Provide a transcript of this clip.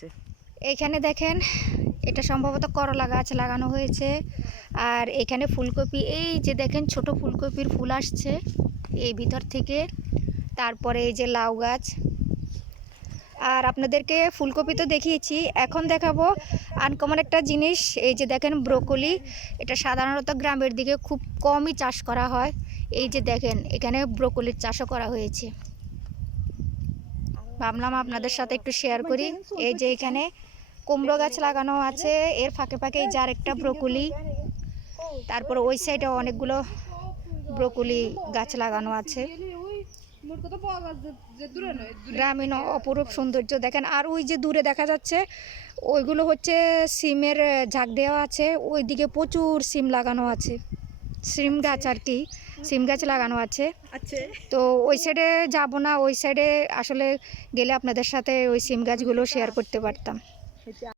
হয়েছে। এইখানে দেখেন এটা সম্ভবত করলা গাছ লাগানো হয়েছে। আর এখানে ফুলকপি, এই যে দেখেন ছোট ফুলকপির ফুল আসছে এই ভিতর থেকে। তারপরে এই যে লাউ গাছ। আর আপনাদেরকে ফুলকপি তো দেখিয়েছি, এখন দেখাবো আনকমন একটা জিনিস। এই যে দেখেন ব্রোকলি, এটা সাধারণত গ্রামের দিকে খুব কমই চাষ করা হয়। এই যে দেখেন এখানে ব্রোকলির চাষও করা হয়েছে। ভাবলাম আপনাদের সাথে একটু শেয়ার করি। এই যে এখানে কুমড়ো গাছ লাগানো আছে, এর ফাঁকে ফাঁকে এই যে আরেকটা ব্রোকলি। তারপর ওই সাইডে অনেকগুলো ব্রোকলি গাছ লাগানো আছে। গ্রামীণ অপরূপ সৌন্দর্য দেখেন। আর ওই যে দূরে দেখা যাচ্ছে ওইগুলো হচ্ছে সিমের ঝাঁক দেওয়া আছে, ওইদিকে প্রচুর সিম লাগানো আছে, সিম গাছ আর কি, সিম গাছ লাগানো আছে। তো ওই সাইডে যাব না, ওই সাইডে আসলে গেলে আপনাদের সাথে ওই সিম গাছগুলো শেয়ার করতে পারতাম।